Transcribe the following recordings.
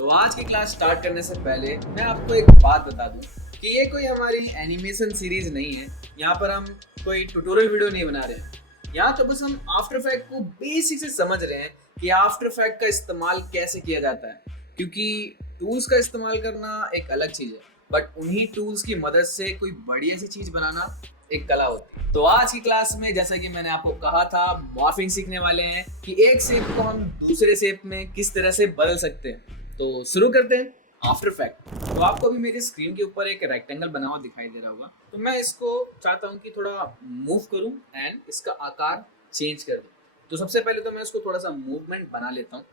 तो आज की क्लास स्टार्ट करने से पहले मैं आपको एक बात बता दूं कि ये कोई हमारी एनिमेशन सीरीज नहीं है। यहाँ पर हम कोई ट्यूटोरियल वीडियो नहीं बना रहे हैं। यहाँ तो बस हम आफ्टर इफेक्ट को बेसिक से समझ रहे हैं कि आफ्टर इफेक्ट का इस्तेमाल कैसे किया जाता है, क्योंकि टूल्स का इस्तेमाल करना एक अलग चीज़ है, बट उन्हीं टूल्स की मदद से कोई बढ़िया सी चीज़ बनाना एक कला होती है। तो आज की क्लास में जैसा कि मैंने आपको कहा था, मॉर्फिंग सीखने वाले हैं कि एक शेप को हम दूसरे शेप में किस तरह से बदल सकते हैं। तो शुरू करते हैं। आफ्टर इफेक्ट तो आपको अभी मेरी स्क्रीन के ऊपर एक रेक्टेंगल बना हुआ दिखाई दे रहा होगा। तो मैं इसको चाहता हूँ कि थोड़ा मूव करूँ एंड इसका आकार चेंज कर दूँ। तो सबसे पहले तो मैं इसको थोड़ा सा मूवमेंट बना लेता हूँ।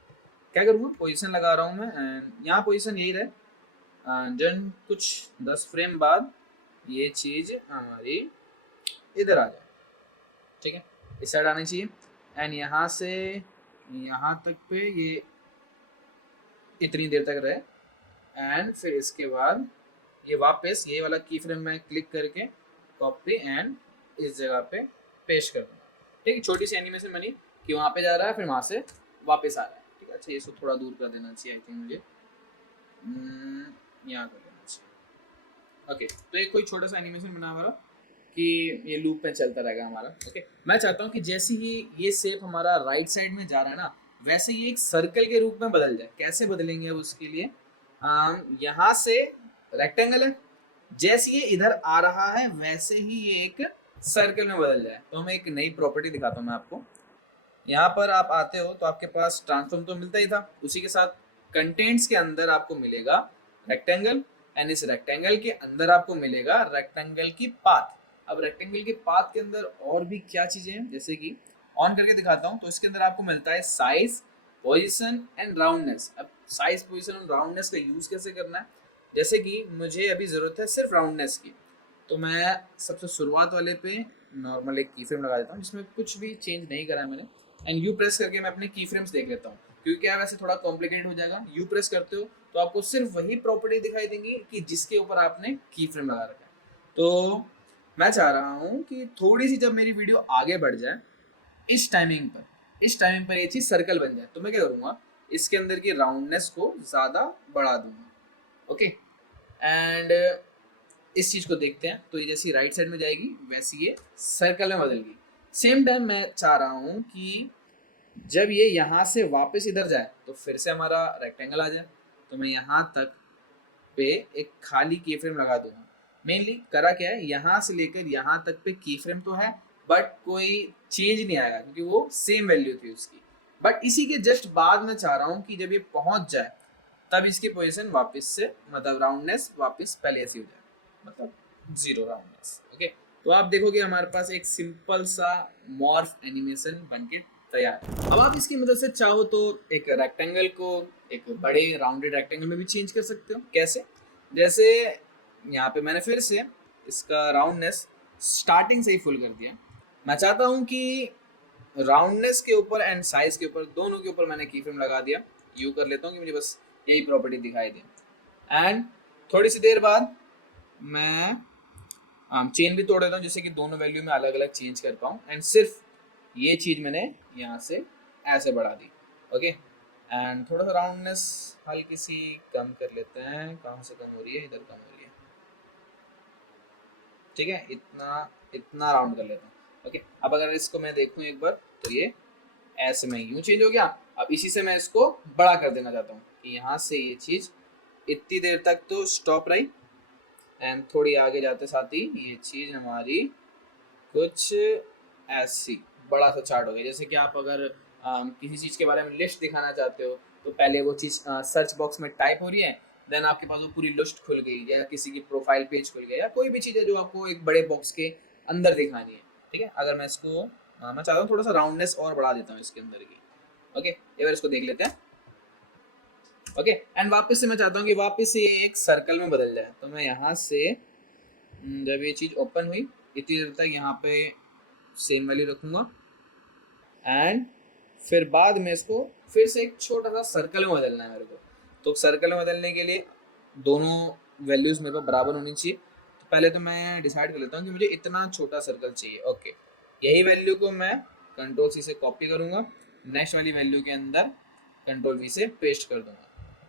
क्या करूँगा, पोजीशन लगा रहा हूँ मैं एंड यहाँ पोजीशन यही रहे। देन कुछ 10 फ्रेम बाद ये चीज़ हमारी इधर आ जाए। ठीक है, इस साइड आनी चाहिए एंड यहाँ से यहाँ तक पे ये इतनी देर तक रहे एंड फिर इसके बाद ये वापस ये वाला की फ्रेम में क्लिक करके कॉपी एंड इस जगह पे पेस्ट कर दूंगा। ठीक है, छोटी सी एनिमेशन बनी कि वहाँ पे जा रहा है फिर वहाँ से वापस आ रहा है। ठीक है, अच्छा इसको थोड़ा दूर कर देना चाहिए, आई थिंक मुझे यहाँ कर देना चाहिए। ओके, तो एक कोई छोटा सा एनिमेशन बना हमारा कि ये लूप में चलता रहेगा हमारा। ओके, मैं चाहता हूँ कि जैसे ही ये शेप हमारा राइट साइड में जा रहा है ना, वैसे ही एक सर्कल के रूप में बदल जाए। कैसे बदलेंगे अब उसके लिए, यहाँ से रेक्टेंगल है, जैसे ये इधर आ रहा है वैसे ही ये एक सर्कल में बदल जाए। तो मैं एक नई प्रॉपर्टी दिखाता हूँ मैं आपको। यहाँ पर आप आते हो तो आपके पास ट्रांसफॉर्म तो मिलता ही था, उसी के साथ कंटेंट्स के अंदर आपको मिलेगा रेक्टेंगल एंड इस रेक्टेंगल के अंदर आपको मिलेगा रेक्टेंगल की पाथ। अब रेक्टेंगल के पाथ के अंदर और भी क्या चीजें हैं, जैसे कि ऑन करके दिखाता हूँ। तो इसके अंदर आपको मिलता है साइज, पोजीशन एंड राउंडनेस। अब साइज, पोजीशन और राउंडनेस का यूज कैसे करना है, जैसे कि मुझे अभी जरूरत है सिर्फ राउंडनेस की, तो मैं सबसे शुरुआत वाले पे नॉर्मल एक की फ्रेम लगा देता हूँ जिसमें कुछ भी चेंज नहीं करा है मैंने एंड यू प्रेस करके मैं अपने की फ्रेम्स देख लेता हूँ, क्योंकि क्या वैसे थोड़ा कॉम्प्लिकेटेड हो जाएगा। यू प्रेस करते हो तो आपको सिर्फ वही प्रॉपर्टी दिखाई देंगी कि जिसके ऊपर आपने की फ्रेम लगा रखा है। तो मैं चाह रहा हूँ कि थोड़ी सी जब मेरी वीडियो आगे बढ़ जाए, इस टाइमिंग पर ये चीज़ सर्कल बन जाए, तो मैं क्या करूँगा, इसके अंदर की राउंडनेस को ज़्यादा बढ़ा दूंगा। ओके, एंड इस चीज़ को देखते हैं। तो ये जैसी राइट साइड में जाएगी वैसी ये सर्कल में बदल गई। सेम टाइम मैं चाह रहा हूँ कि जब ये यहाँ से वापस इधर जाए तो फिर से हमारा रेक्टेंगल आ जाए। तो मैं यहाँ तक पे एक खाली की फ्रेम लगा दूंगा। मेनली करा क्या है, यहाँ से लेकर यहाँ तक पे की फ्रेम तो है बट कोई चेंज नहीं आएगा क्योंकि वो सेम वैल्यू थी उसकी। बट इसी के जस्ट बाद मैं चाह रहा हूँ कि जब ये पहुंच जाए तब इसकी पोजीशन वापस से, मतलब राउंडनेस वापस पहले ऐसी हो जाए, मतलब 0 राउंडनेस। ओके, तो आप देखोगे हमारे पास एक सिंपल सा मॉर्फ एनिमेशन बनके तैयार है। अब आप इसकी मदद से चाहो तो एक रेक्टेंगल को एक बड़े राउंडेड रेक्टेंगल में भी चेंज कर सकते हो। कैसे, जैसे यहाँ पे मैंने फिर से इसका राउंडनेस स्टार्टिंग से ही फुल कर दिया। मैं चाहता हूँ कि राउंडनेस के ऊपर एंड साइज के ऊपर, दोनों के ऊपर मैंने की फ्रेम लगा दिया। यू कर लेता हूँ कि मुझे बस यही प्रॉपर्टी दिखाई दे एंड थोड़ी सी देर बाद मैं चेन भी तोड़ देता हूँ जिससे कि दोनों वैल्यू में अलग अलग चेंज कर पाऊँ एंड सिर्फ ये चीज़ मैंने यहाँ से ऐसे बढ़ा दी। ओके, एंड थोड़ा सा राउंडनेस हल्की सी कम कर लेते हैं। कहाँ से कम हो रही है, इधर कम हो रही है। ठीक है, इतना इतना राउंड कर लेता हूँ। ओके, अब अगर इसको मैं देखूँ एक बार तो ये ऐसे में यूँ चेंज हो गया। अब इसी से मैं इसको बड़ा कर देना चाहता हूँ कि यहाँ से ये चीज़ इतनी देर तक तो स्टॉप रही एंड थोड़ी आगे जाते साथ ही ये चीज़ हमारी कुछ ऐसी बड़ा सा चार्ट हो गया। जैसे कि आप अगर किसी चीज़ के बारे में लिस्ट दिखाना चाहते हो तो पहले वो चीज़ सर्च बॉक्स में टाइप हो रही है, देन आपके पास वो पूरी लिस्ट खुल गई, या किसी की प्रोफाइल पेज खुल गया, या कोई भी चीज़ है जो आपको एक बड़े बॉक्स के अंदर दिखानी है। ठीक है, अगर मैं इसको मैं चाहता हूँ थोड़ा सा राउंडनेस और बढ़ा देता हूँ इसके अंदर की। ओके, एक बार इसको देख लेते हैं। ओके, एंड वापस से मैं चाहता हूँ कि वापस से ये एक सर्कल में बदल जाए। तो मैं यहाँ से जब ये चीज़ ओपन हुई इतनी देर तक यहाँ पे सेम वैल्यू रखूँगा एंड फिर बाद में इसको फिर से एक छोटा सा सर्कल में बदलना है मेरे को। तो सर्कल में बदलने के लिए दोनों वैल्यूज़ मेरे पास बराबर होनी चाहिए। तो पहले तो मैं डिसाइड कर लेता हूँ कि मुझे इतना छोटा सर्कल चाहिए। ओके, यही वैल्यू को मैं कंट्रोल सी से कॉपी करूँगा, नेक्स्ट वाली वैल्यू के अंदर कंट्रोल वी से पेस्ट कर दूँगा।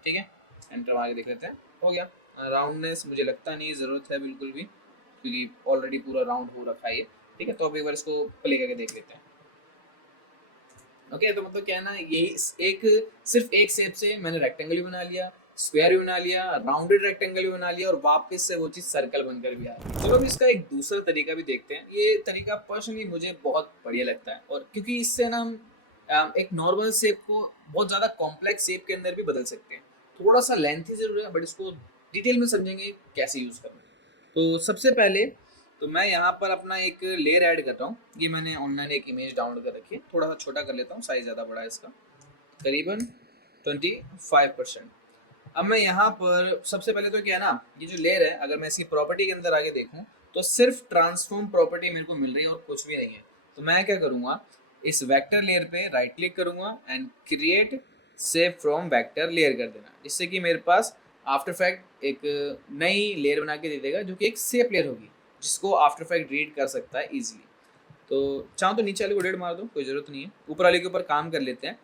ठीक है, एंटर मार के देख लेते हैं, हो गया। राउंडनेस मुझे लगता नहीं ज़रूरत है बिल्कुल भी, क्योंकि ऑलरेडी पूरा राउंड हो रखा है ये, ठीक है। तो अब एक बार इसको प्ले करके देख लेते हैं। ओके, तो मतलब क्या है ना, ये एक सिर्फ एक शेप से मैंने रेक्टेंगल भी बना लिया, स्क्वायर भी बना लिया, राउंडेड रेक्टेंगल भी बना लिया, और वापस से वो चीज़ सर्कल बनकर भी आ रही है। चलो अब इसका एक दूसरा तरीका भी देखते हैं। ये तरीका पर्सनली मुझे बहुत बढ़िया लगता है, और क्योंकि इससे ना हम एक नॉर्मल शेप को बहुत ज़्यादा कॉम्प्लेक्स शेप के अंदर भी बदल सकते हैं। थोड़ा सा लेंथी जरूर है, बट इसको डिटेल में समझेंगे कैसे यूज़ करना है। तो सबसे पहले तो मैं यहाँ पर अपना एक लेयर ऐड कर रहा हूँ। ये मैंने ऑनलाइन एक इमेज डाउनलोड कर रखी है, थोड़ा सा छोटा कर लेता हूँ, साइज ज़्यादा बड़ा है इसका, करीबन 25%। अब मैं यहाँ पर सबसे पहले तो क्या है ना, ये जो लेयर है, अगर मैं इसकी प्रॉपर्टी के अंदर आगे देखूँ तो सिर्फ ट्रांसफॉर्म प्रॉपर्टी मेरे को मिल रही है और कुछ भी नहीं है। तो मैं क्या करूँगा, इस वेक्टर लेयर पे राइट क्लिक करूँगा and create shape from vector layer कर देना, जिससे कि मेरे पास आफ्टर इफेक्ट एक नई लेयर बना के दे देगा, जो कि एक शेप लेयर होगी, जिसको आफ्टर इफेक्ट रीड कर सकता है ईजिली। तो चाहो तो नीचे वाले को डेट मार दो, कोई ज़रूरत नहीं है, ऊपर वाले के ऊपर काम कर लेते हैं।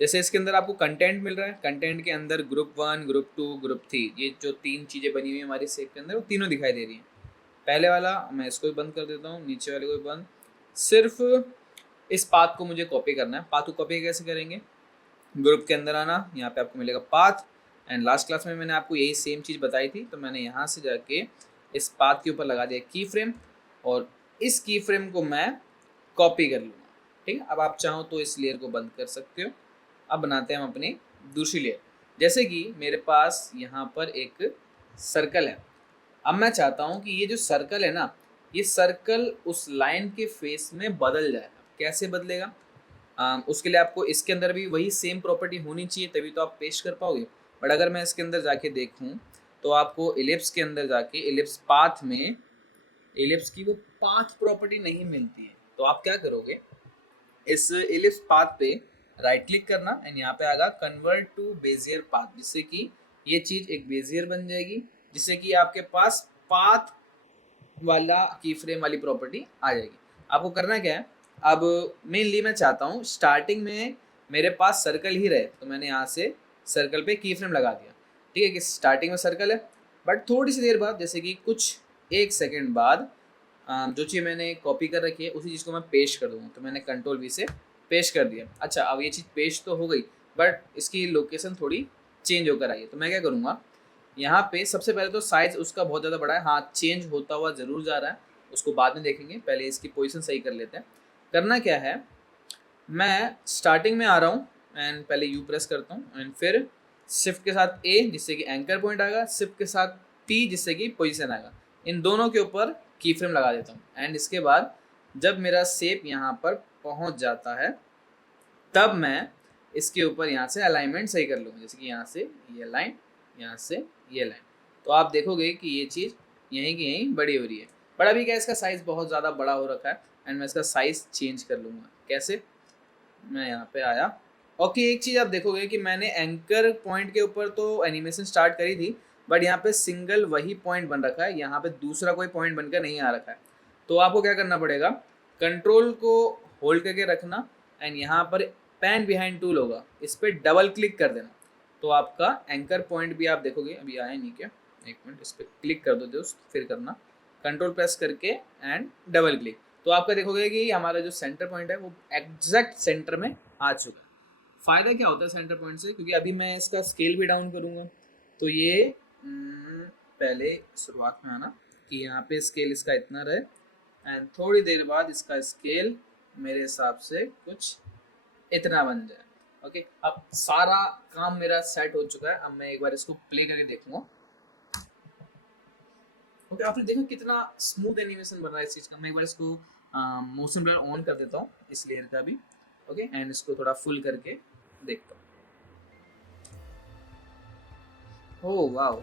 जैसे इसके अंदर आपको कंटेंट मिल रहा है, कंटेंट के अंदर ग्रुप 1, ग्रुप 2, ग्रुप 3, ये जो 3 चीज़ें बनी हुई है हमारी शेप के अंदर, वो तीनों दिखाई दे रही हैं। पहले वाला मैं इसको भी बंद कर देता हूँ, नीचे वाले को भी बंद। सिर्फ इस पाथ को मुझे कॉपी करना है। पाथ को कॉपी कैसे करेंगे, ग्रुप के अंदर आना, यहाँ पे आपको मिलेगा पाथ, एंड लास्ट क्लास में मैंने आपको यही सेम चीज़ बताई थी, तो मैंने यहाँ से जाके इस पाथ के ऊपर लगा दिया की फ्रेम, और इस की फ्रेम को मैं कॉपी कर लूँगा, ठीक है। अब आप चाहो तो इस लेयर को बंद कर सकते हो। अब बनाते हैं हम अपनी दूसरी लेयर। जैसे कि मेरे पास यहाँ पर एक सर्कल है। अब मैं चाहता हूँ कि ये जो सर्कल है ना, ये सर्कल उस लाइन के फेस में बदल जाए। कैसे बदलेगा, उसके लिए आपको इसके अंदर भी वही सेम प्रॉपर्टी होनी चाहिए, तभी तो आप पेस्ट कर पाओगे। बट अगर मैं इसके अंदर जाके देखूँ तो आपको इलिप्स के अंदर जाके इलिप्स पाथ में इलिप्स की वो पाथ प्रॉपर्टी नहीं मिलती है। तो आप क्या करोगे, इस इलिप्स पाथ पे राइट क्लिक करना एंड यहाँ पे आएगा कन्वर्ट टू बेजियर पाथ, जिससे कि ये चीज़ एक बेजियर बन जाएगी, जिससे कि आपके पास पाथ वाला की फ्रेम वाली प्रॉपर्टी आ जाएगी। आपको करना क्या है, अब मेनली मैं चाहता हूँ स्टार्टिंग में मेरे पास सर्कल ही रहे, तो मैंने यहाँ से सर्कल पे की फ्रेम लगा दिया, ठीक है, कि स्टार्टिंग में सर्कल है, बट थोड़ी सी देर बाद, जैसे कि कुछ 1 सेकेंड बाद, जो चीज़ मैंने कॉपी कर रखी है उसी चीज़ को मैं पेस्ट कर दूँगा। तो मैंने कंट्रोल वी से पेस्ट कर दिया। अच्छा, अब ये चीज़ पेस्ट तो हो गई, बट इसकी लोकेशन थोड़ी चेंज होकर आई है। तो मैं क्या करूँगा, यहाँ पे सबसे पहले तो साइज़ उसका बहुत ज़्यादा बड़ा है, हाँ चेंज होता हुआ ज़रूर जा रहा है, उसको बाद में देखेंगे, पहले इसकी पोजीशन सही कर लेते हैं। करना क्या है, मैं स्टार्टिंग में आ रहा हूँ एंड पहले यू प्रेस करता हूँ एंड फिर शिफ्ट के साथ ए, जिससे कि एंकर पॉइंट आएगा, शिफ्ट के साथ टी, जिससे कि पोजीशन आएगा। इन दोनों के ऊपर की फ्रेम लगा देता हूँ एंड इसके बाद जब मेरा शेप यहाँ पर पहुँच जाता है, तब मैं इसके ऊपर यहाँ से अलाइनमेंट सही कर लूँगा, जैसे कि यहाँ से ये लाइन, यहाँ से ये लाइन। तो आप देखोगे कि ये चीज़ यहीं की यहीं बड़ी हो रही है। बट अभी क्या, इसका साइज़ बहुत ज़्यादा बड़ा हो रखा है एंड मैं इसका साइज़ चेंज कर लूँगा। कैसे, मैं यहाँ पे आया, ओके, एक चीज़ आप देखोगे कि मैंने एंकर पॉइंट के ऊपर तो एनिमेशन स्टार्ट करी थी, बट यहाँ पे सिंगल वही पॉइंट बन रखा है, यहाँ पे दूसरा कोई पॉइंट बनकर नहीं आ रखा है। तो आपको क्या करना पड़ेगा, कंट्रोल को होल्ड करके रखना एंड यहाँ पर पैन बिहाइंड टूल होगा, इस पर डबल क्लिक कर देना। तो आपका एंकर पॉइंट भी आप देखोगे, अभी आया नहीं क्या, एक मिनट, इस पर क्लिक कर दो दोस्त, फिर करना कंट्रोल प्रेस करके एंड डबल क्लिक। तो आपका देखोगे कि हमारा जो सेंटर पॉइंट है वो एग्जैक्ट सेंटर में आ चुका है। फ़ायदा क्या होता है सेंटर पॉइंट से, क्योंकि अभी मैं इसका स्केल भी डाउन करूँगा, तो ये पहले शुरुआत में आना कि यहाँ पे स्केल इसका इतना रहे एंड थोड़ी देर बाद इसका स्केल मेरे हिसाब से कुछ इतना बन जाए। ओके, अब सारा काम मेरा सेट हो चुका है। अब मैं एक बार इसको प्ले करके देखूंगा। ओके, आपने देखा कितना स्मूथ एनिमेशन बन रहा है इस चीज़ का। मैं एक बार इसको मोशन ब्लर ऑन कर देता हूँ इस लेयर का भी, ओके, एंड इसको थोड़ा फुल करके देखता हूँ। ओह वाओ,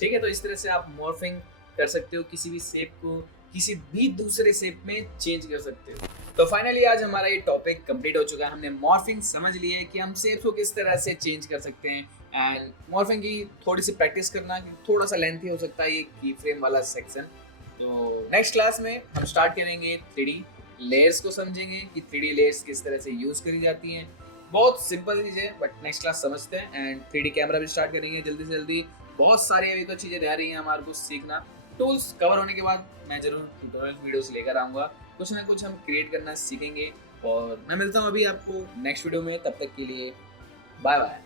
ठीक है। तो इस तरह से आप मॉर्फिंग कर सकते हो, किसी भी शेप को किसी भी दूसरे शेप में चेंज कर सकते हो। तो फाइनली आज हमारा ये टॉपिक कंप्लीट हो चुका है। हमने मॉर्फिंग समझ ली है कि हम शेप्स को किस तरह से चेंज कर सकते हैं, एंड मॉर्फिंग की थोड़ी सी प्रैक्टिस करना, थोड़ा सा लेंथी हो सकता है ये की फ्रेम वाला सेक्शन। तो नेक्स्ट क्लास में हम स्टार्ट करेंगे 3D लेयर्स को, समझेंगे कि 3D लेयर्स किस तरह से यूज़ करी जाती हैं। बहुत सिंपल चीज़ है बट नेक्स्ट क्लास समझते हैं। एंड 3D कैमरा भी स्टार्ट करेंगे जल्दी से जल्दी। बहुत सारी अभी तो चीज़ें रह रही हैं हमारे को सीखना। टूल्स कवर होने के बाद मैं जरूर ट्यूटोरियल वीडियोस लेकर आऊँगा, कुछ ना कुछ हम क्रिएट करना सीखेंगे। और मैं मिलता हूँ अभी आपको नेक्स्ट वीडियो में, तब तक के लिए बाय बाय।